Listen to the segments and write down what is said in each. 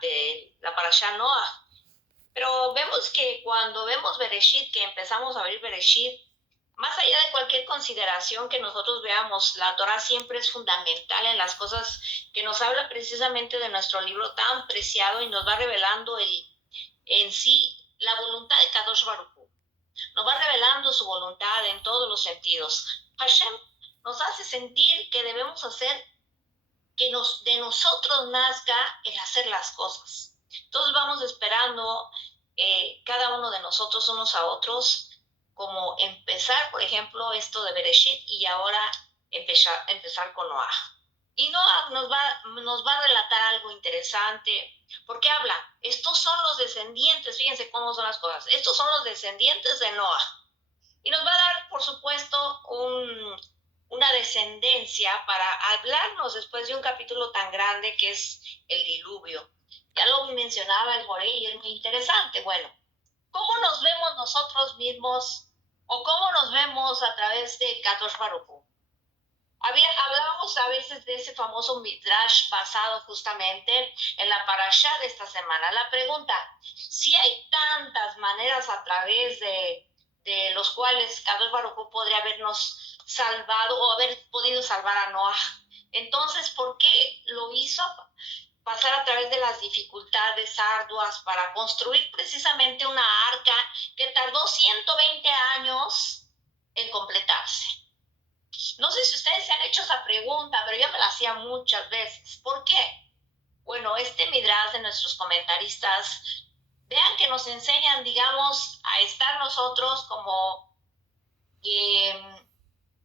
de la parashá Noah. Pero vemos que cuando vemos Bereshit, que empezamos a ver Bereshit, más allá de cualquier consideración que nosotros veamos, la Torah siempre es fundamental en las cosas que nos habla precisamente de nuestro libro tan preciado y nos va revelando en sí la voluntad de Kadosh Baruj Hu. Nos va revelando su voluntad en todos los sentidos. Hashem nos hace sentir que debemos hacer que de nosotros nazca el hacer las cosas. Entonces vamos esperando cada uno de nosotros unos a otros, como empezar, por ejemplo, esto de Bereshit y ahora empezar con Noah. Y Noah nos va a relatar algo interesante, porque habla, estos son los descendientes, fíjense cómo son las cosas, estos son los descendientes de Noah. Y nos va a dar, por supuesto, una descendencia para hablarnos después de un capítulo tan grande que es el diluvio. Ya lo mencionaba el Joré y es muy interesante. Bueno, ¿cómo nos vemos nosotros mismos o cómo nos vemos a través de Kadosh Baruj Hu? Hablábamos a veces de ese famoso midrash basado justamente en la parashá de esta semana. La pregunta, si hay tantas maneras a través de los cuales Kadosh Baruj Hu podría habernos salvado o haber podido salvar a Noah, entonces, ¿por qué lo hizo pasar a través de las dificultades arduas para construir precisamente una arca que tardó 120 años en completarse? No sé si ustedes se han hecho esa pregunta, pero yo me la hacía muchas veces. ¿Por qué? Bueno, este midrash de nuestros comentaristas, vean que nos enseñan, digamos, a estar nosotros como,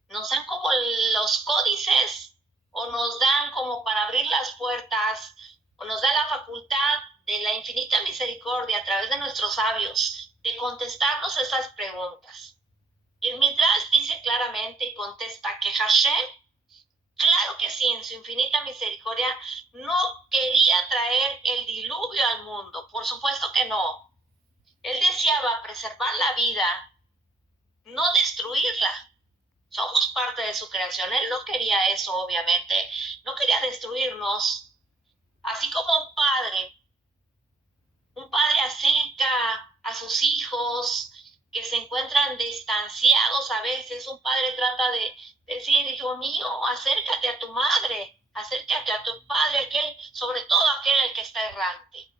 nos dan como los códices, o nos dan como para abrir las puertas, o nos da la facultad de la infinita misericordia a través de nuestros sabios de contestarnos esas preguntas. Y el Midrash dice claramente y contesta que Hashem, claro que sí, en su infinita misericordia, no quería traer el diluvio al mundo. Por supuesto que no. Él deseaba preservar la vida, no destruirla. Somos parte de su creación. Él no quería eso, obviamente. No quería destruirnos. Así como un padre acerca a sus hijos que se encuentran distanciados a veces. Un padre trata de decir, hijo mío, acércate a tu madre, acércate a tu padre, sobre todo aquel que está errante.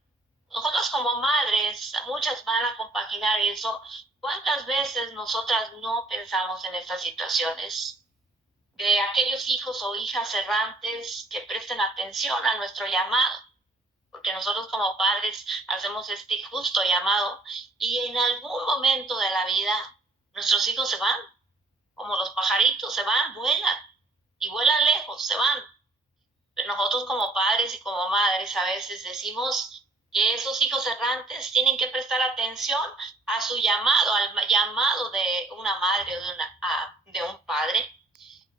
Nosotras como madres, muchas van a compaginar eso. ¿Cuántas veces nosotras no pensamos en estas situaciones? De aquellos hijos o hijas errantes que presten atención a nuestro llamado, porque nosotros como padres hacemos este justo llamado y en algún momento de la vida nuestros hijos se van, como los pajaritos se van, vuelan y vuelan lejos, se van. Pero nosotros como padres y como madres a veces decimos que esos hijos errantes tienen que prestar atención a su llamado, al llamado de una madre o de un padre.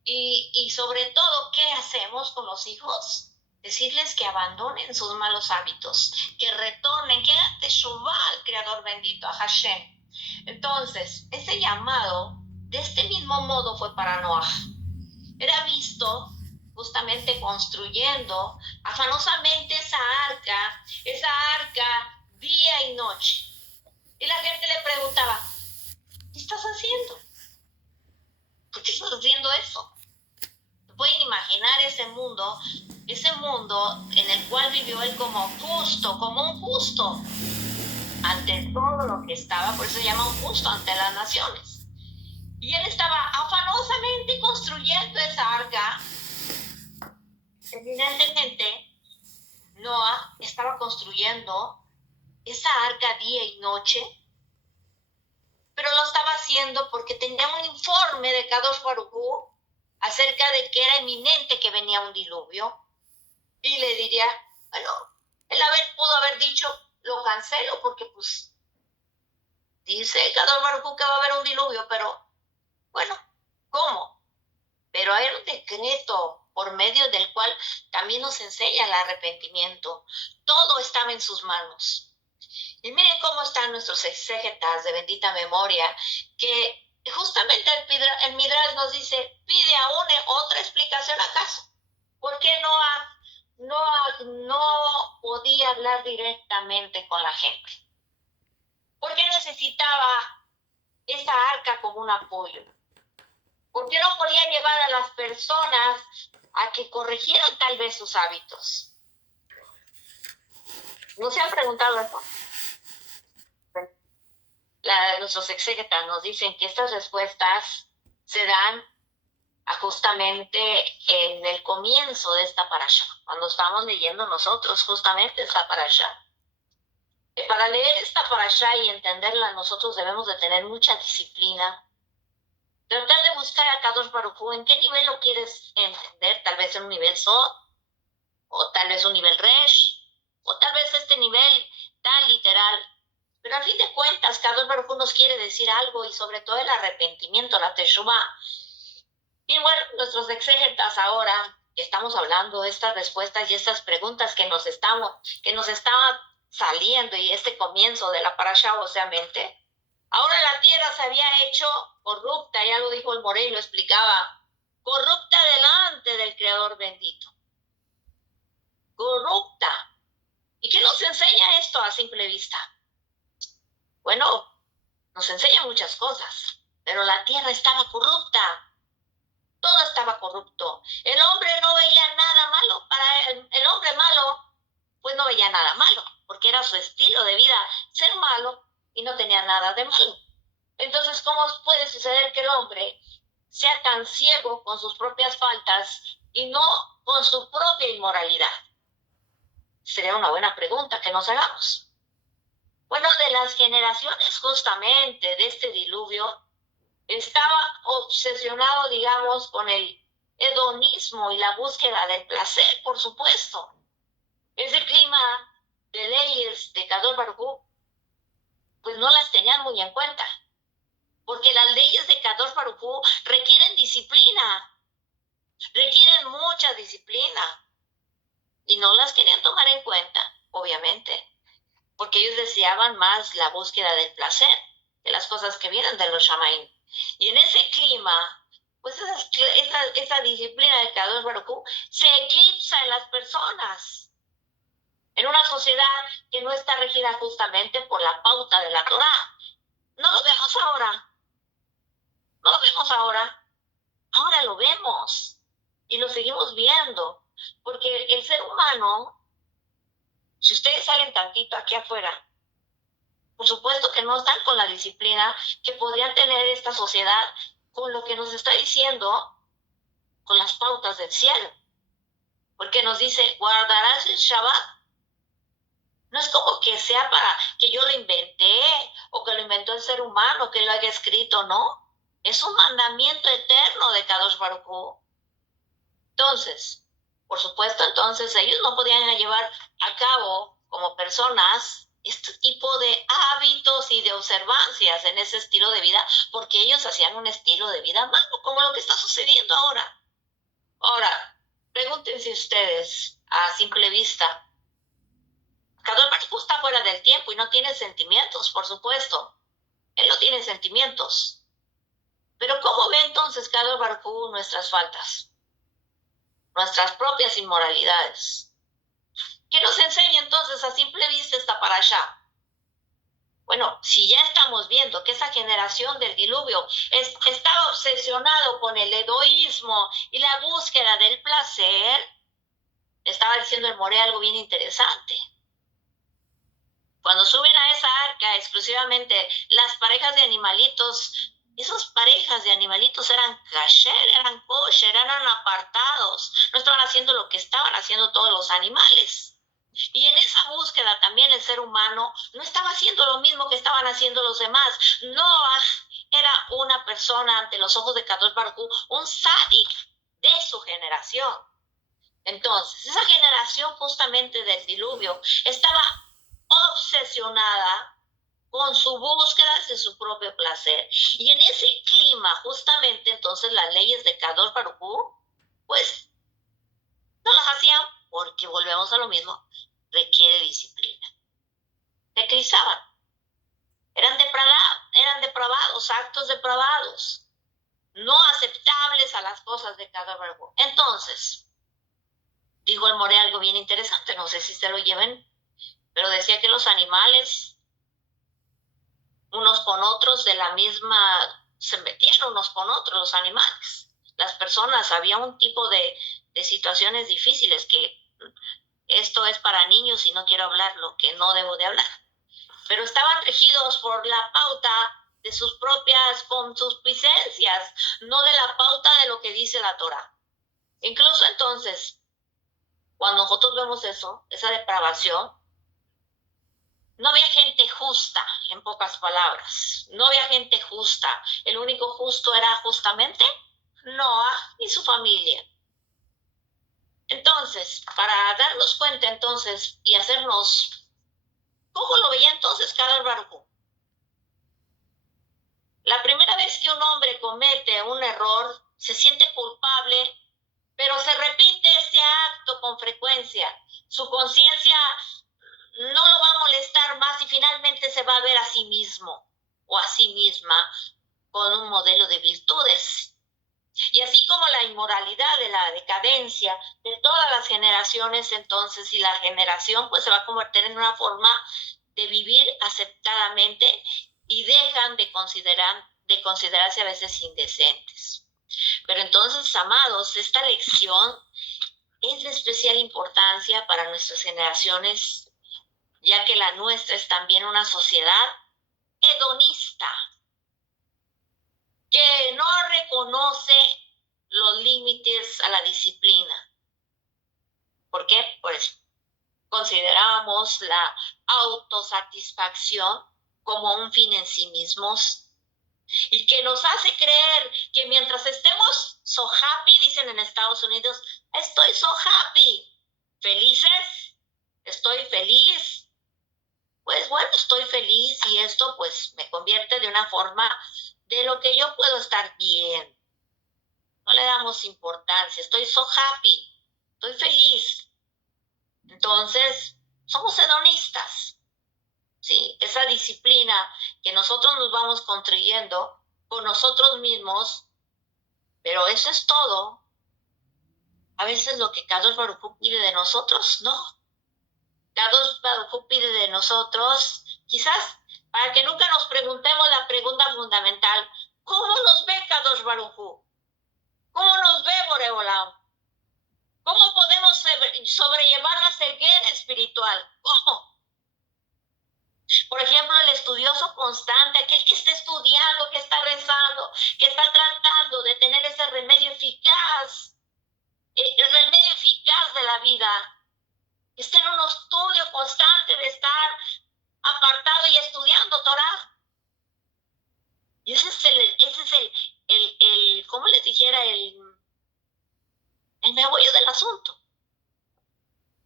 Y sobre todo, ¿qué hacemos con los hijos? Decirles que abandonen sus malos hábitos, que retornen, que hagan teshuvá al Creador bendito, a Hashem. Entonces, ese llamado, de este mismo modo, fue para Noah. Era visto justamente construyendo afanosamente esa arca día y noche. Y la gente le preguntaba, ¿qué estás haciendo? ¿Por qué estás haciendo eso? Pueden imaginar ese mundo en el cual vivió él como un justo ante todo lo que estaba, por eso se llama un justo ante las naciones. Y él estaba afanosamente construyendo esa arca. Evidentemente, Noah estaba construyendo esa arca día y noche, pero lo estaba haciendo porque tenía un informe de Kadosh Baruj Hu acerca de que era inminente que venía un diluvio. Y le diría, bueno, él pudo haber dicho, lo cancelo porque pues dice Kadosh Baruj Hu que va a haber un diluvio, pero bueno, ¿cómo? Pero hay un decreto por medio del cual también nos enseña el arrepentimiento. Todo estaba en sus manos. Y miren cómo están nuestros exégetas de bendita memoria, que justamente el Midrash nos dice, pide aún otra explicación acaso. ¿Por qué no podía hablar directamente con la gente. ¿Por qué necesitaba esa arca como un apoyo? ¿Por qué no podía llevar a las personas a que corrigieran tal vez sus hábitos? ¿No se han preguntado eso? Nuestros exégetas nos dicen que estas respuestas se dan justamente en el comienzo de esta parasha, cuando estamos leyendo nosotros justamente esta parasha. Para leer esta parasha y entenderla, nosotros debemos de tener mucha disciplina, tratar de buscar a Kadosh Baruj Hu, en qué nivel lo quieres entender, tal vez en un nivel Sod, o tal vez un nivel Resh, o tal vez este nivel tan literal. Pero a fin de cuentas, Kadosh Baruj Hu nos quiere decir algo, y sobre todo el arrepentimiento, la Teshuvah. Y bueno, nuestros exégetas ahora que estamos hablando de estas respuestas y estas preguntas que nos estaban saliendo, y este comienzo de la parasha oseamente, ahora la tierra se había hecho corrupta, ya lo dijo el Morey, lo explicaba, corrupta delante del Creador bendito. Corrupta. ¿Y qué nos enseña esto a simple vista? Bueno, nos enseña muchas cosas, pero la tierra estaba corrupta. Todo estaba corrupto. El hombre no veía nada malo. Para el hombre malo, pues no veía nada malo, porque era su estilo de vida ser malo y no tenía nada de malo. Entonces, ¿cómo puede suceder que el hombre sea tan ciego con sus propias faltas y no con su propia inmoralidad? Sería una buena pregunta que nos hagamos. Bueno, de las generaciones justamente de este diluvio, estaba obsesionado, digamos, con el hedonismo y la búsqueda del placer, por supuesto. Ese clima de leyes de Kadosh Baruj Hu, pues no las tenían muy en cuenta, porque las leyes de Kadosh Baruj Hu requieren disciplina, requieren mucha disciplina, y no las querían tomar en cuenta, obviamente, porque ellos deseaban más la búsqueda del placer que las cosas que vienen de los Shamaim. Y en ese clima, pues esa disciplina de Kadosh Baruj Hu se eclipsa en las personas, en una sociedad que no está regida justamente por la pauta de la Torah. No lo vemos ahora, no lo vemos ahora lo vemos y lo seguimos viendo, porque el ser humano, si ustedes salen tantito aquí afuera, por supuesto que no están con la disciplina que podría tener esta sociedad con lo que nos está diciendo, con las pautas del cielo. Porque nos dice, guardarás el Shabbat. No es como que sea para que yo lo inventé, o que lo inventó el ser humano, que lo haya escrito, no. Es un mandamiento eterno de Kadosh Baruj Hu. Entonces, por supuesto, entonces ellos no podían llevar a cabo como personas este tipo de hábitos y de observancias en ese estilo de vida, porque ellos hacían un estilo de vida malo, como lo que está sucediendo ahora. Ahora, pregúntense ustedes, a simple vista, Kadosh Baruj Hu está fuera del tiempo y no tiene sentimientos, por supuesto. Él no tiene sentimientos. Pero ¿cómo ve entonces Kadosh Baruj Hu nuestras faltas? Nuestras propias inmoralidades. ¿Qué nos enseña entonces a simple vista esta parasha? Bueno, si ya estamos viendo que esa generación del diluvio estaba obsesionado con el egoísmo y la búsqueda del placer, estaba diciendo el Moré algo bien interesante. Cuando suben a esa arca exclusivamente las parejas de animalitos, esas parejas de animalitos eran kasher, eran kosher, eran apartados, no estaban haciendo lo que estaban haciendo todos los animales. Y en esa búsqueda también el ser humano no estaba haciendo lo mismo que estaban haciendo los demás. Noah era una persona ante los ojos de Kadosh Baruj Hu, un sádic de su generación. Entonces, esa generación justamente del diluvio estaba obsesionada con su búsqueda de su propio placer. Y en ese clima, justamente, entonces las leyes de Kadosh Baruj Hu, pues, no las hacían, porque volvemos a lo mismo, requiere disciplina. Decrizaban. Eran depravados, actos depravados, no aceptables a las cosas de Kadosh Baruj Hu. Entonces, dijo el More algo bien interesante, no sé si se lo lleven, pero decía que los animales, unos con otros de la misma, se metían unos con otros, los animales. Las personas, había un tipo de situaciones difíciles que esto es para niños y no quiero hablarlo, que no debo de hablar. Pero estaban regidos por la pauta de sus propias concupiscencias, no de la pauta de lo que dice la Torah. Incluso entonces, cuando nosotros vemos eso, esa depravación, no había gente justa, en pocas palabras. No había gente justa. El único justo era justamente Noah y su familia. Entonces, para darnos cuenta entonces y hacernos, ¿cómo lo veía entonces Kadosh Baruj Hu? La primera vez que un hombre comete un error, se siente culpable, pero se repite ese acto con frecuencia. Su conciencia no lo va a molestar más y finalmente se va a ver a sí mismo o a sí misma con un modelo de virtudes. Y así como la inmoralidad de la decadencia de todas las generaciones, entonces, y la generación pues se va a convertir en una forma de vivir aceptadamente y dejan de considerarse a veces indecentes. Pero entonces, amados, esta lección es de especial importancia para nuestras generaciones, ya que la nuestra es también una sociedad hedonista, que no reconoce los límites a la disciplina. ¿Por qué? Pues consideramos la autosatisfacción como un fin en sí mismos y que nos hace creer que mientras estemos so happy, dicen en Estados Unidos, estoy so happy, felices, estoy feliz, pues bueno, estoy feliz y esto pues me convierte de una forma de lo que yo puedo estar bien. No le damos importancia, estoy so happy, estoy feliz. Entonces, somos hedonistas, ¿sí? Esa disciplina que nosotros nos vamos construyendo con nosotros mismos, pero eso es todo. A veces lo que Kadosh Baruj Hu pide de nosotros, no. Kadosh Baruj Hu pide de nosotros, quizás para que nunca nos preguntemos la pregunta fundamental, ¿cómo nos ve Kadosh Baruj Hu? ¿Cómo nos ve Boreolam? ¿Cómo podemos sobrellevar la ceguera espiritual? ¿Cómo? Por ejemplo, el estudioso constante, aquel que está estudiando, que está rezando, que está tratando de tener ese remedio eficaz, el remedio eficaz de la vida, que está en un estudio constante de estar apartado y estudiando Torah. Y ese es el ¿cómo les dijera? El meollo del asunto.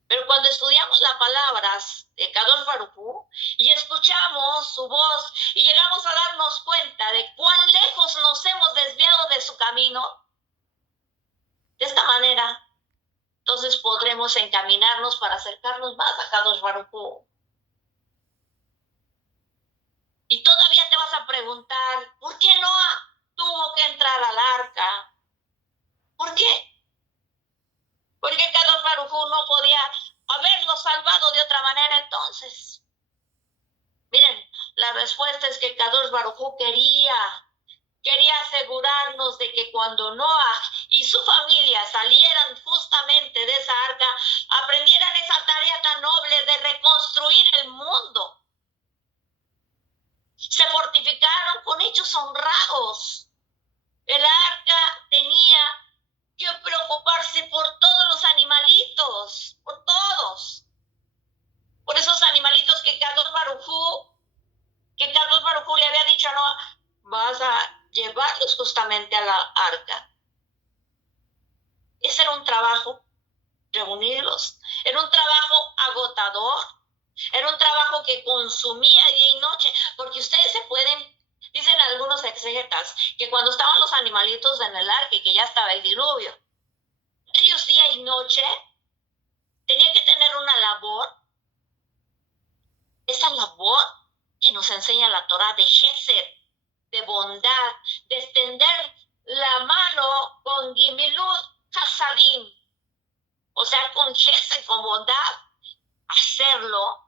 Pero cuando estudiamos las palabras de Kadosh Baruj Hu y escuchamos su voz y llegamos a darnos cuenta de cuán lejos nos hemos desviado de su camino, de esta manera, entonces podremos encaminarnos para acercarnos más a Kadosh Baruj Hu. Y todavía te vas a preguntar, ¿por qué Noah tuvo que entrar al arca? ¿Por qué? ¿Por qué Kadosh Baruj Hu no podía haberlo salvado de otra manera entonces? Miren, la respuesta es que Kadosh Baruj Hu quería asegurarnos de que cuando Noah y su familia salieran justamente de esa arca, aprendieran esa tarea tan noble de reconstruir el mundo. Se fortificaron con hechos honrados. El arca tenía que preocuparse por todos los animalitos, por todos. Por esos animalitos que Kadosh Baruj Hu le había dicho a Noah, vas a llevarlos justamente a la arca. Ese era un trabajo, reunirlos. Era un trabajo agotador. Era un trabajo que consumía día y noche, porque ustedes se pueden, dicen algunos exegetas, que cuando estaban los animalitos en el arca y que ya estaba el diluvio, ellos día y noche tenían que tener una labor, esa labor que nos enseña la Torah de Gesed, de bondad, de extender la mano con Gimilut Hasadim, O sea, con gesed, con bondad. Hacerlo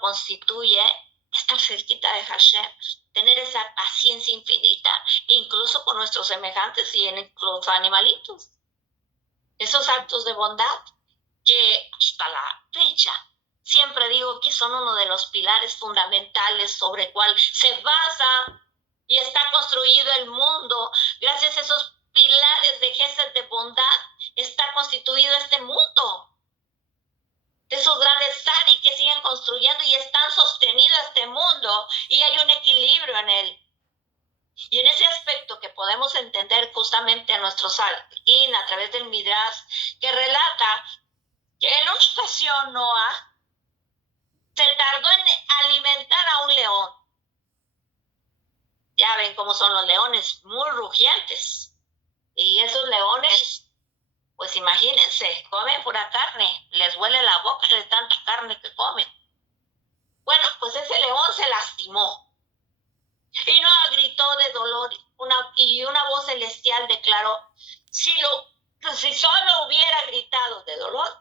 constituye estar cerquita de Hashem, tener esa paciencia infinita, incluso con nuestros semejantes y en los animalitos. Esos actos de bondad que hasta la fecha siempre digo que son uno de los pilares fundamentales sobre el cual se basa y está construido el mundo. Gracias a esos pilares de gesed de bondad está constituido este mundo. De esos grandes tzaddik que siguen construyendo y están sostenidos este mundo y hay un equilibrio en él. Y en ese aspecto que podemos entender justamente a nuestro tzaddik a través del Midrash, que relata que en una ocasión Noah se tardó en alimentar a un león. Ya ven cómo son los leones, muy rugientes. Y esos leones, pues imagínense, comen pura carne, les huele la boca de tanta carne que comen. Bueno, pues ese león se lastimó. Y Noah gritó de dolor y una voz celestial declaró, si solo hubiera gritado de dolor,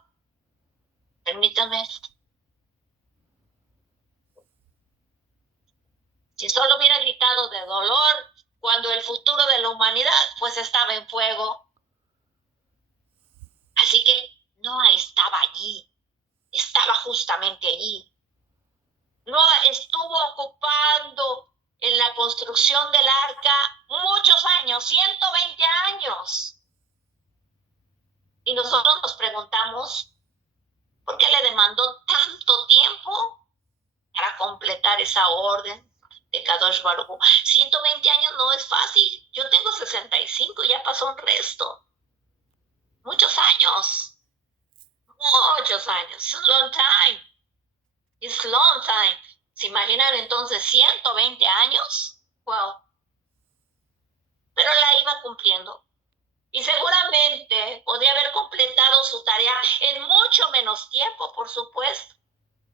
permítame, si solo hubiera gritado de dolor cuando el futuro de la humanidad pues estaba en fuego. Así que Noah estaba allí, estaba justamente allí. Noah estuvo ocupando en la construcción del arca muchos años, 120 años. Y nosotros nos preguntamos, ¿por qué le demandó tanto tiempo para completar esa orden de Kadosh Baruj Hu? 120 años no es fácil. Yo tengo 65, ya pasó un resto. Muchos años. Muchos años. It's a long time. It's long time. ¿Se imaginan entonces 120 años? Wow. Pero la iba cumpliendo. Y seguramente podría haber completado su tarea en mucho menos tiempo, por supuesto.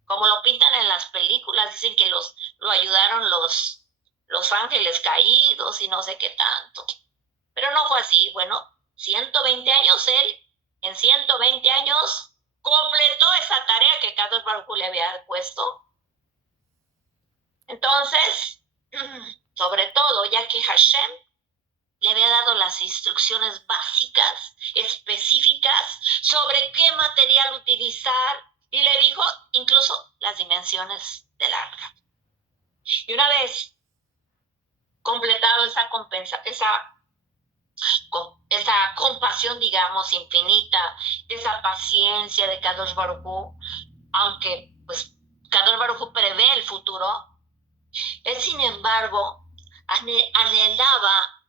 Como lo pintan en las películas, dicen que lo ayudaron los ángeles caídos y no sé qué tanto. Pero no fue así. Bueno, 120 años él, en 120 años, completó esa tarea que Kadosh Baruj Hu le había puesto. Entonces, sobre todo, ya que Hashem le había dado las instrucciones básicas, específicas, sobre qué material utilizar, y le dijo incluso las dimensiones del arca. Y una vez completado esa compasión, digamos, infinita, esa paciencia de Kadosh Baruj Hu, aunque pues Kadosh Baruj Hu prevé el futuro, él sin embargo anhelaba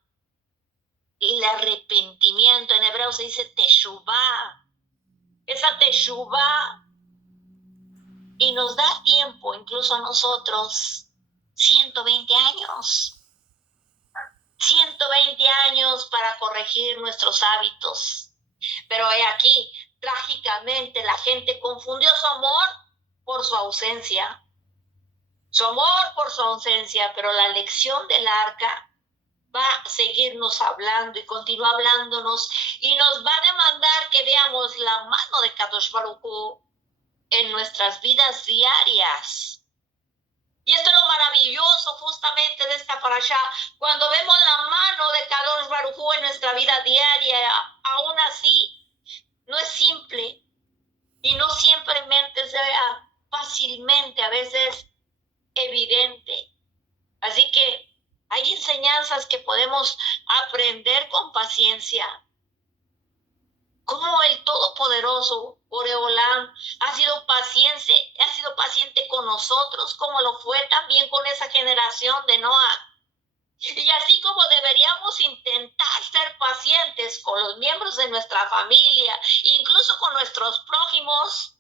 el arrepentimiento. En hebreo se dice teshuvá, esa teshuvá, y nos da tiempo, incluso a nosotros, 120 años. 120 años para corregir nuestros hábitos. Pero he aquí, trágicamente, la gente confundió su amor por su ausencia. Su amor por su ausencia, pero la lección del arca va a seguirnos hablando y continúa hablándonos y nos va a demandar que veamos la mano de Kadosh Baruj Hu en nuestras vidas diarias. Y esto es lo maravilloso justamente de esta parashá, cuando vemos la mano de Kadosh Baruj Hu en nuestra vida diaria. Aún así, no es simple y no siempre se vea fácilmente, a veces evidente. Así que hay enseñanzas que podemos aprender con paciencia. Como el Todopoderoso, Boreolam, ha sido paciente con nosotros, como lo fue también con esa generación de Noah. Y así como deberíamos intentar ser pacientes con los miembros de nuestra familia, incluso con nuestros prójimos,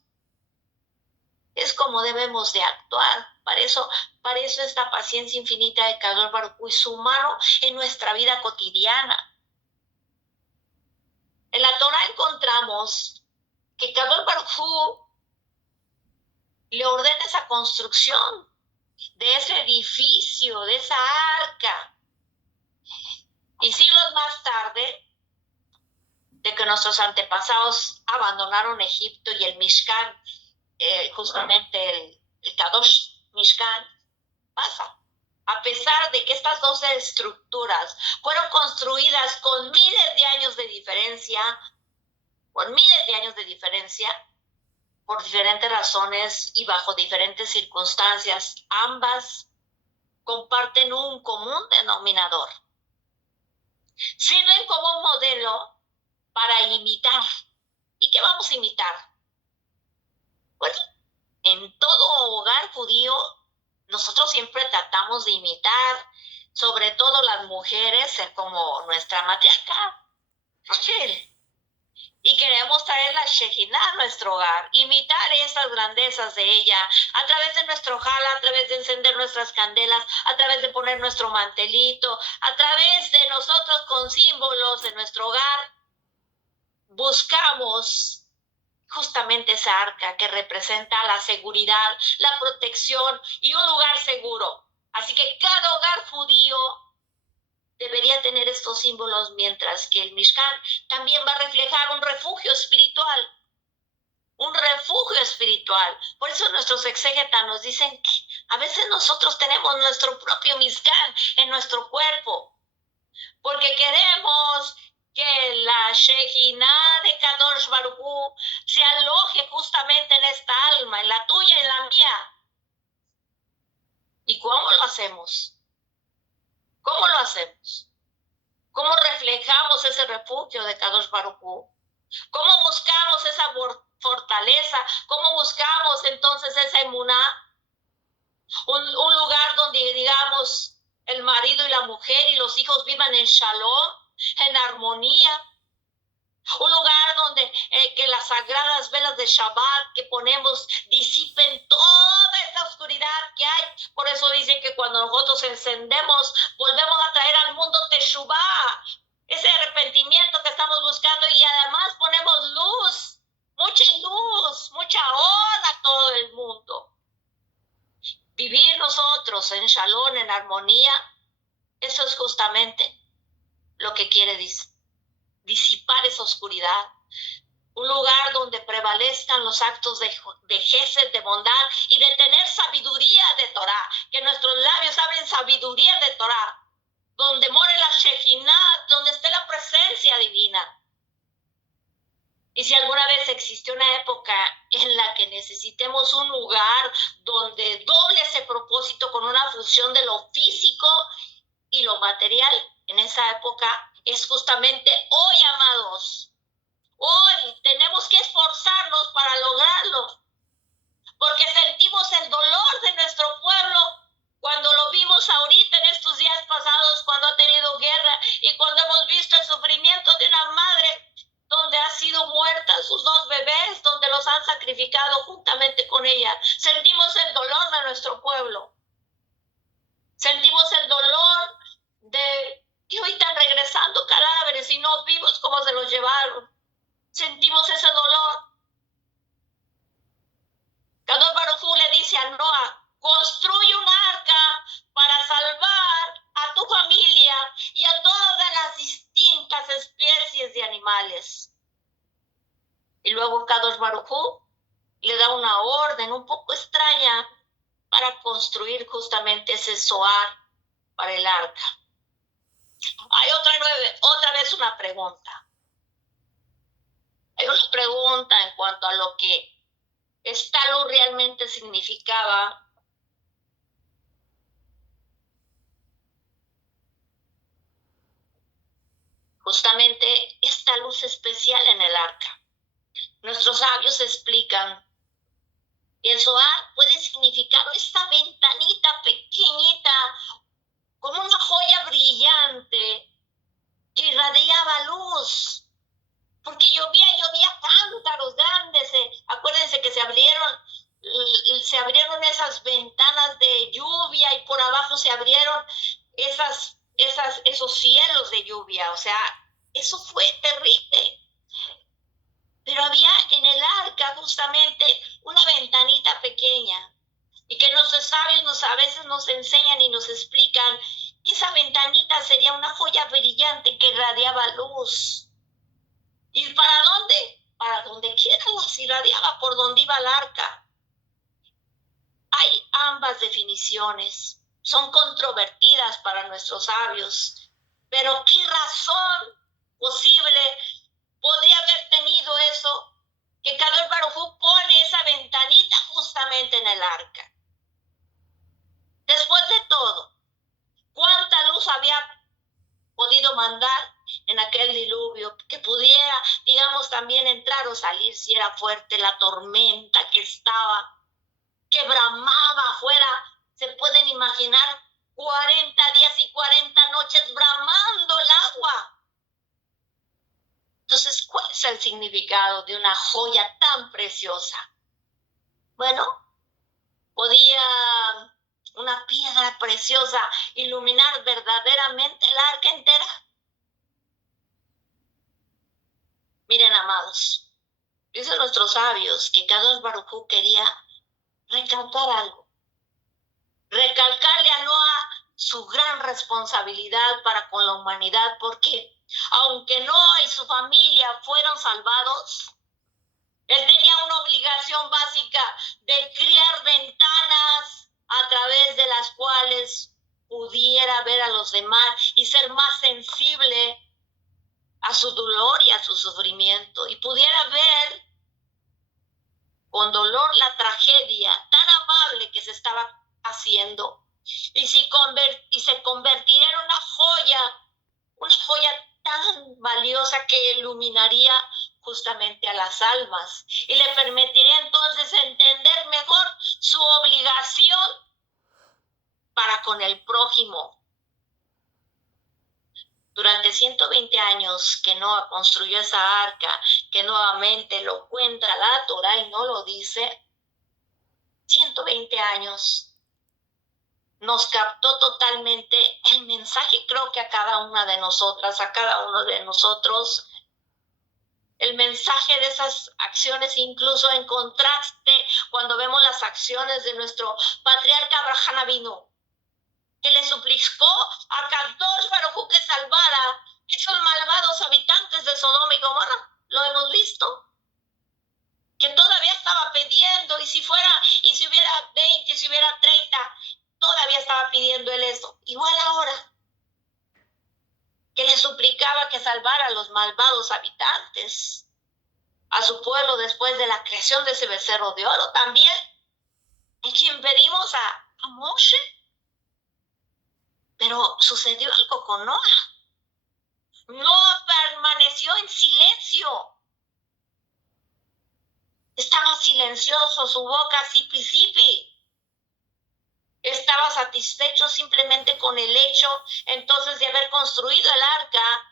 es como debemos de actuar. Para eso esta paciencia infinita de Kadosh Baruj Hu y su mano en nuestra vida cotidiana. En la Torah encontramos que Kadosh Baruj Hu le ordena esa construcción de ese edificio, de esa arca. Y siglos más tarde, de que nuestros antepasados abandonaron Egipto y el Mishkan, justamente el Kadosh Mishkan, pasa. A pesar de que estas 12 estructuras fueron construidas con miles de años de diferencia, por diferentes razones y bajo diferentes circunstancias, ambas comparten un común denominador. Sirven como un modelo para imitar. ¿Y qué vamos a imitar? Bueno, en todo hogar judío, nosotros siempre tratamos de imitar, sobre todo las mujeres, ser como nuestra matriarca, Rachel. Y queremos traer la Shejina a nuestro hogar, imitar esas grandezas de ella, a través de nuestro jala, a través de encender nuestras candelas, a través de poner nuestro mantelito, a través de nosotros con símbolos de nuestro hogar. Buscamos justamente esa arca que representa la seguridad, la protección y un lugar seguro. Así que cada hogar judío debería tener estos símbolos, mientras que el Mishkan también va a reflejar un refugio espiritual. Un refugio espiritual. Por eso nuestros exégetas nos dicen que a veces nosotros tenemos nuestro propio Mishkan en nuestro cuerpo, porque queremos que la Shejina de Kadosh Baruj Hu se aloje justamente en esta alma, en la tuya y en la mía. ¿Y cómo lo hacemos? ¿Cómo lo hacemos? ¿Cómo reflejamos ese refugio de Kadosh Baruj Hu? ¿Cómo buscamos esa fortaleza? ¿Cómo buscamos entonces esa emuná? Un lugar donde, digamos, el marido y la mujer y los hijos vivan en shalom, en armonía. Un lugar donde que las sagradas velas de Shabbat que ponemos disipen toda esta oscuridad que hay. Por eso dicen que cuando nosotros encendemos, volvemos a traer al mundo Teshuvah, ese arrepentimiento que estamos buscando, y además ponemos luz, mucha honra a todo el mundo. Vivir nosotros en shalom, en armonía, eso es justamente lo que quiere disipar esa oscuridad. Un lugar donde prevalezcan los actos de gesed, de bondad y de tener sabiduría de Torah, que nuestros labios hablen sabiduría de Torah, donde more la Shejinah, donde esté la presencia divina. Y si alguna vez existe una época en la que necesitemos un lugar donde doble ese propósito con una fusión de lo físico y lo material, en esa época es justamente hoy, amados. Hoy tenemos que esforzarnos para lograrlo, porque sentimos el dolor de nuestro pueblo cuando lo vimos ahorita en estos días pasados, cuando ha tenido guerra, y cuando hemos visto el sufrimiento de una madre donde ha sido muerta sus 2 bebés, donde los han sacrificado juntamente con ella. Sentimos el dolor de nuestro pueblo. Sentimos el dolor de que hoy están regresando cadáveres y no vivos como se los llevaron. Sentimos ese dolor. Kadosh Baruj Hu le dice a Noah: construye un arca para salvar a tu familia y a todas las distintas especies de animales. Y luego Kadosh Baruj Hu le da una orden un poco extraña para construir justamente ese zohar para el arca. Hay otra vez una pregunta. Hay una pregunta en cuanto a lo que esta luz realmente significaba. Justamente esta luz especial en el arca. Nuestros sabios explican que el zohar puede significar esta ventanita pequeñita, como una joya brillante que irradiaba luz, porque llovía cántaros grandes. Acuérdense que se abrieron esas ventanas de lluvia y por abajo se abrieron esos cielos de lluvia. O sea, eso fue terrible. Pero había en el arca justamente una ventanita pequeña, y que nuestros sabios a veces nos enseñan y nos explican que esa ventanita sería una joya brillante que irradiaba luz. ¿Y para dónde? Para donde quiera las irradiaba, por donde iba el arca. Hay ambas definiciones. Son controvertidas para nuestros sabios. Pero ¿qué razón posible podría haber tenido eso? Que Kadosh Baruj Hu pone esa ventanita justamente en el arca. Después de todo, ¿cuánta luz había podido mandar en aquel diluvio que pudiera, digamos, también entrar o salir si era fuerte la tormenta que estaba, que bramaba afuera? Se pueden imaginar 40 días y 40 noches bramando el agua. Entonces, ¿cuál es el significado de una joya tan preciosa? Bueno, podía una piedra preciosa iluminar verdaderamente el arca entera. Miren, amados, dicen nuestros sabios que Kadosh Baruj Hu quería recalcar algo. Recalcarle a Noah su gran responsabilidad para con la humanidad, porque aunque Noah y su familia fueron salvados, él tenía una obligación básica de crear ventanas a través de las cuales pudiera ver a los demás y ser más sensible a su dolor y a su sufrimiento, y pudiera ver con dolor la tragedia tan amable que se estaba haciendo, y se convertiría en una joya tan valiosa que iluminaría justamente a las almas y le permitiría entonces entender mejor su obligación para con el prójimo. Durante 120 años que Noah construyó esa arca, que nuevamente lo cuenta la Torah y no lo dice, 120 años nos captó totalmente el mensaje, creo que a cada una de nosotras, a cada uno de nosotros, el mensaje de esas acciones, incluso en contraste cuando vemos las acciones de nuestro patriarca Abraham Avinu, que le suplicó a Kadosh Baruj Hu que salvara esos malvados habitantes de Sodoma y Gomorra. Lo hemos visto, que todavía estaba pidiendo, y si hubiera 20, si hubiera 30, todavía estaba pidiendo él eso. Igual ahora, que le suplicaba que salvara a los malvados habitantes, a su pueblo después de la creación de ese becerro de oro. También en quien pedimos a Moshe. Pero sucedió algo con Noah. Noah permaneció en silencio. Estaba silencioso, su boca sipi. Estaba satisfecho simplemente con el hecho entonces de haber construido el arca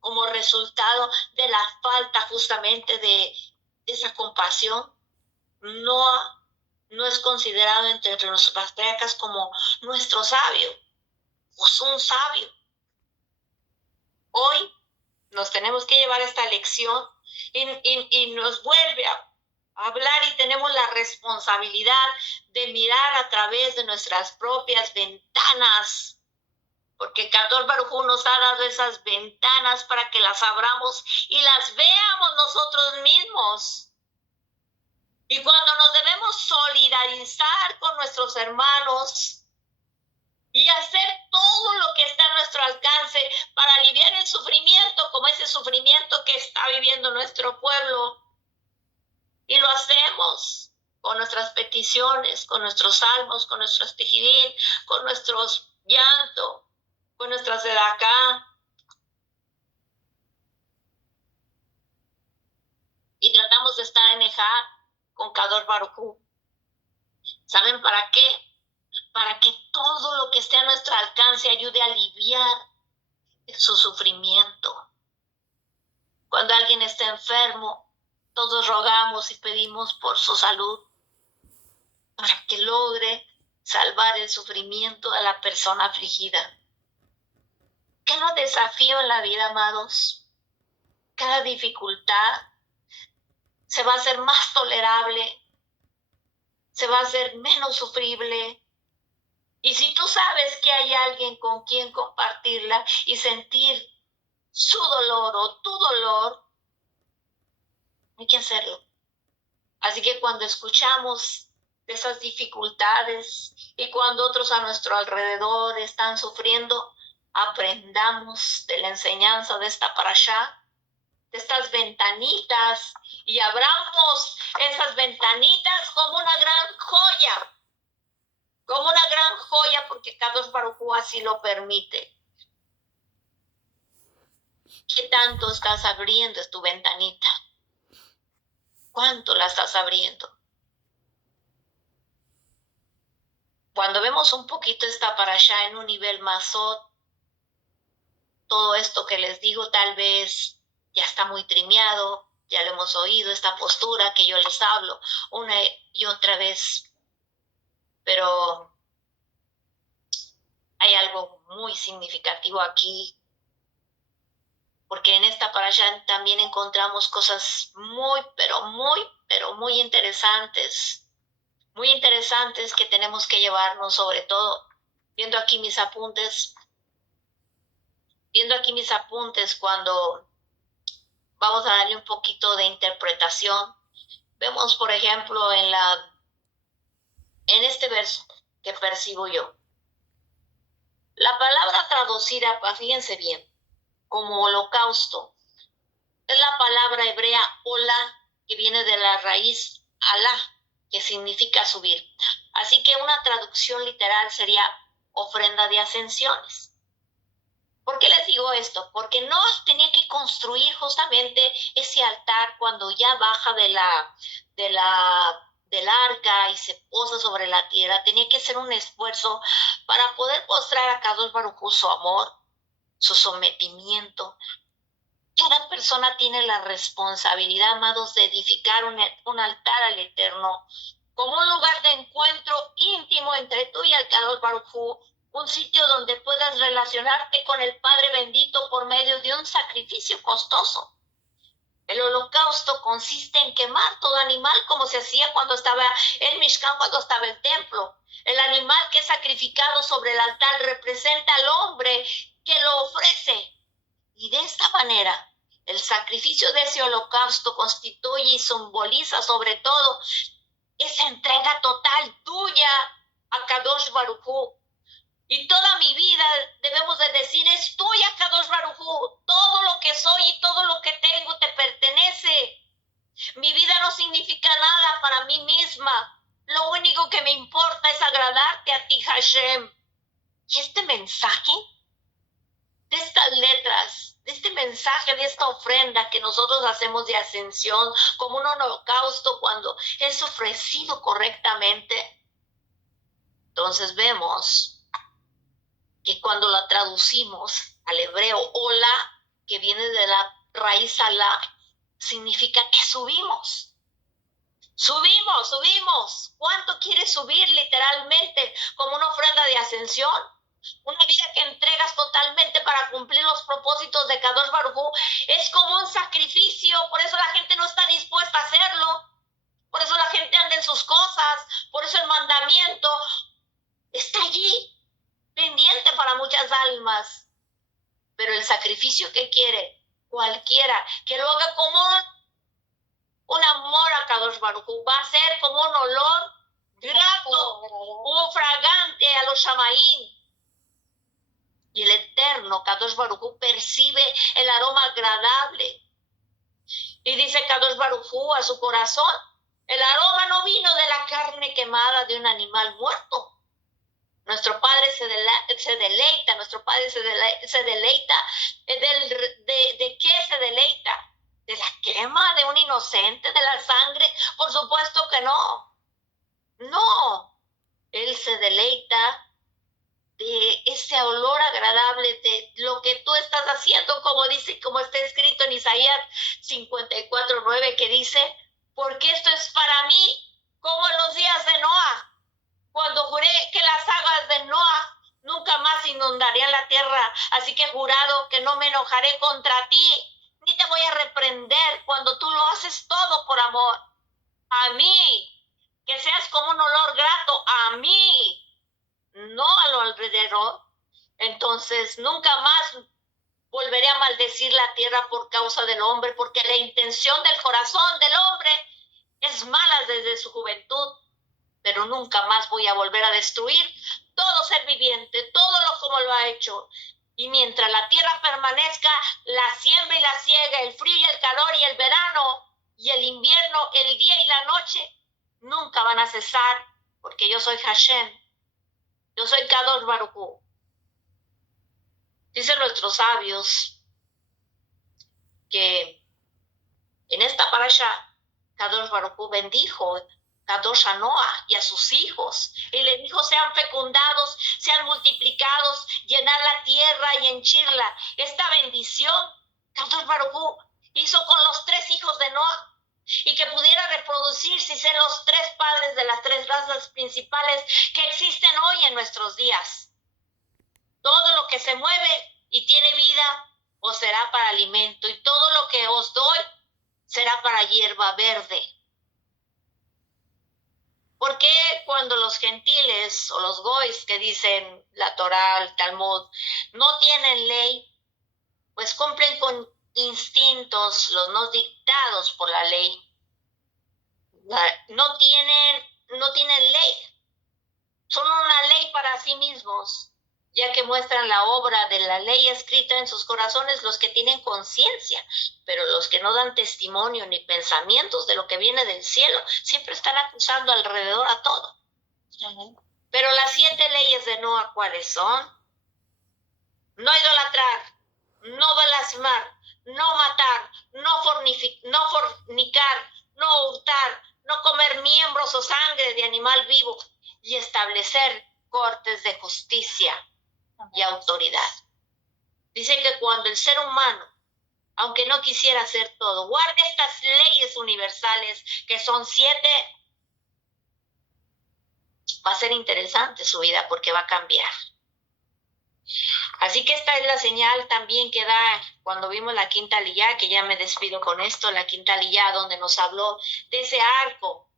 como resultado de la falta justamente de esa compasión. Noah no es considerado entre los patriarcas como nuestro sabio, o un sabio. Hoy nos tenemos que llevar esta lección y nos vuelve a hablar, y tenemos la responsabilidad de mirar a través de nuestras propias ventanas, porque Kadosh Baruj Hu nos ha dado esas ventanas para que las abramos y las veamos nosotros mismos. Y cuando nos debemos solidarizar con nuestros hermanos y hacer todo lo que está a nuestro alcance para aliviar el sufrimiento, como ese sufrimiento que está viviendo nuestro pueblo, y lo hacemos con nuestras peticiones, con nuestros salmos, con nuestros tejilín, con nuestros llanto, con nuestra sedacá, y tratamos de estar en Ejá con Kadosh Baruj Hu. ¿Saben para qué? Para que todo lo que esté a nuestro alcance ayude a aliviar su sufrimiento. Cuando alguien está enfermo, todos rogamos y pedimos por su salud, para que logre salvar el sufrimiento de la persona afligida. Cada desafío en la vida, amados, cada dificultad se va a hacer más tolerable, se va a hacer menos sufrible. Y si tú sabes que hay alguien con quien compartirla y sentir su dolor o tu dolor, Hay que hacerlo. Así que cuando escuchamos de esas dificultades y cuando otros a nuestro alrededor están sufriendo, aprendamos de la enseñanza de esta parashá, de estas ventanitas, y abramos esas ventanitas como una gran joya, porque Kadosh Baruj Hu así lo permite. ¿Qué tanto estás abriendo tu ventanita? ¿Cuánto la estás abriendo? Cuando vemos un poquito esta parashá en un nivel masot, todo esto que les digo tal vez ya está muy trimeado, ya lo hemos oído, esta postura que yo les hablo una y otra vez, pero hay algo muy significativo aquí, porque en esta parashá también encontramos cosas muy interesantes que tenemos que llevarnos, sobre todo viendo aquí mis apuntes, cuando vamos a darle un poquito de interpretación. Vemos, por ejemplo, en este verso que percibo yo, la palabra traducida, fíjense bien, como holocausto, es la palabra hebrea hola, que viene de la raíz alá, que significa subir. Así que una traducción literal sería ofrenda de ascensiones. ¿Por qué les digo esto? Porque no tenía que construir justamente ese altar cuando ya baja del arca y se posa sobre la tierra. Tenía que ser un esfuerzo para poder mostrar a Kadosh Baruj Hu su amor, su sometimiento. Cada persona tiene la responsabilidad, amados, de edificar un altar al Eterno como un lugar de encuentro íntimo entre tú y el Kadosh Baruj Hu, un sitio donde puedas relacionarte con el Padre bendito por medio de un sacrificio costoso. El holocausto consiste en quemar todo animal como se hacía cuando estaba el Mishkan, cuando estaba el templo. El animal que es sacrificado sobre el altar representa al hombre que lo ofrece. Y de esta manera, el sacrificio de ese holocausto constituye y simboliza sobre todo esa entrega total tuya a Kadosh Baruj Hu. Y toda mi vida, debemos de decir, es tuya, Kadosh Baruj Hu. Todo lo que soy y todo lo que tengo te pertenece. Mi vida no significa nada para mí misma. Lo único que me importa es agradarte a ti, Hashem. Y este mensaje, de estas letras, de este mensaje, de esta ofrenda que nosotros hacemos de ascensión como un holocausto cuando es ofrecido correctamente, entonces vemos que cuando la traducimos al hebreo hola, que viene de la raíz alá, significa que subimos. ¿Cuánto quieres subir literalmente como una ofrenda de ascensión? Una vida que entregas totalmente para cumplir los propósitos de Kadosh Baruj Hu es como un sacrificio. Por eso la gente no está dispuesta a hacerlo. Por eso la gente anda en sus cosas. Por eso el mandamiento está allí, pendiente para muchas almas. Pero el sacrificio que quiere cualquiera, que lo haga como un amor a Kadosh Baruj Hu, va a ser como un olor grato, un fragante a los Shamaín. Y el Eterno, Kadosh Baruj Hu, percibe el aroma agradable. Y dice Kadosh Baruj Hu a su corazón, el aroma no vino de la carne quemada de un animal muerto. Nuestro Padre se deleita, ¿de qué se deleita? ¿De la quema de un inocente, de la sangre? Por supuesto que no. No, Él se deleita de ese olor agradable de lo que tú estás haciendo, como está escrito en Isaías 54:9, que dice, porque esto es para mí como en los días de Noa, cuando juré que las aguas de Noa nunca más inundarían la tierra, así que he jurado que no me enojaré contra ti, ni te voy a reprender cuando tú lo haces todo por amor a mí, que seas como un olor grato a mí, no a lo alrededor. Entonces nunca más volveré a maldecir la tierra por causa del hombre, porque la intención del corazón del hombre es mala desde su juventud, pero nunca más voy a volver a destruir todo ser viviente, todo lo como lo ha hecho. Y mientras la tierra permanezca, la siembra y la siega, el frío y el calor y el verano y el invierno, el día y la noche, nunca van a cesar, porque yo soy Hashem, yo soy Kadosh Baruj Hu. Dicen nuestros sabios que en esta parasha Kadosh Baruj Hu bendijo Kadosh a Noah y a sus hijos, y le dijo: sean fecundados, sean multiplicados, llenar la tierra y henchirla. Esta bendición Kadosh Baruj Hu hizo con los 3 hijos de Noah, y que pudiera reproducirse y ser los 3 padres de las 3 razas principales que existen hoy en nuestros días. Todo lo que se mueve y tiene vida os será para alimento, y todo lo que os doy será para hierba verde. ¿Por qué cuando los gentiles o los goys, que dicen la Torá, el Talmud, no tienen ley, pues cumplen con instintos los no dictados por la ley? No tienen ley, son una ley para sí mismos, ya que muestran la obra de la ley escrita en sus corazones los que tienen conciencia, pero los que no dan testimonio ni pensamientos de lo que viene del cielo, siempre están acusando alrededor a todo. Pero las 7 leyes de Noah, ¿cuáles son? No idolatrar, no blasfemar, no matar, no fornicar, no hurtar, no comer miembros o sangre de animal vivo, y establecer cortes de justicia y autoridad. Dice que cuando el ser humano, aunque no quisiera hacer todo, guarde estas leyes universales, que son 7, va a ser interesante su vida, porque va a cambiar. Así que esta es la señal también que da cuando vimos la quinta aliyá, que ya me despido con esto, la quinta aliyá, donde nos habló de ese arco.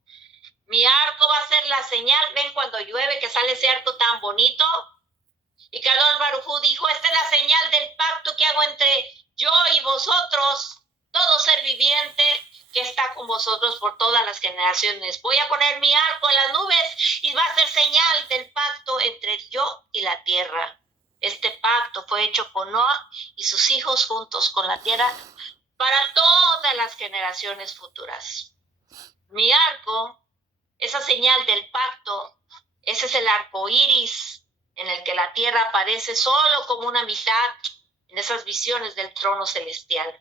Mi arco va a ser la señal. Ven cuando llueve que sale ese arco tan bonito. Y Kadosh Baruj Hu dijo: esta es la señal del pacto que hago entre yo y vosotros, todo ser viviente que está con vosotros por todas las generaciones. Voy a poner mi arco en las nubes y va a ser señal del pacto entre yo y la tierra. Este pacto fue hecho con Noah y sus hijos juntos con la tierra para todas las generaciones futuras. Mi arco, esa señal del pacto, ese es el arco iris en el que la tierra aparece solo como una mitad en esas visiones del trono celestial.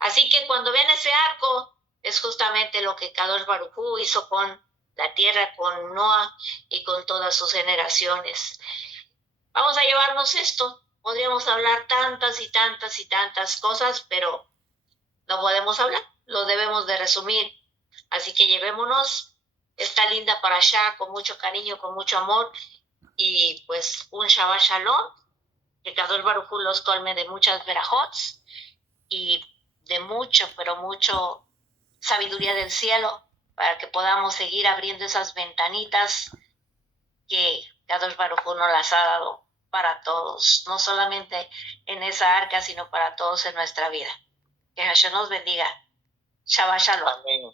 Así que cuando ven ese arco, es justamente lo que Kadosh Baruj Hu hizo con la tierra, con Noah y con todas sus generaciones. Vamos a llevarnos esto. Podríamos hablar tantas y tantas y tantas cosas, pero no podemos hablar. Lo debemos de resumir. Así que llevémonos esta linda parashá con mucho cariño, con mucho amor, y pues un Shabbat Shalom, que Kadosh Baruj Hu los colme de muchas verajots y de mucho, pero mucho sabiduría del cielo, para que podamos seguir abriendo esas ventanitas que Kadosh Baruj Hu nos las ha dado para todos, no solamente en esa arca, sino para todos en nuestra vida. Que Hashem nos bendiga. Shabbat Shalom. Amén.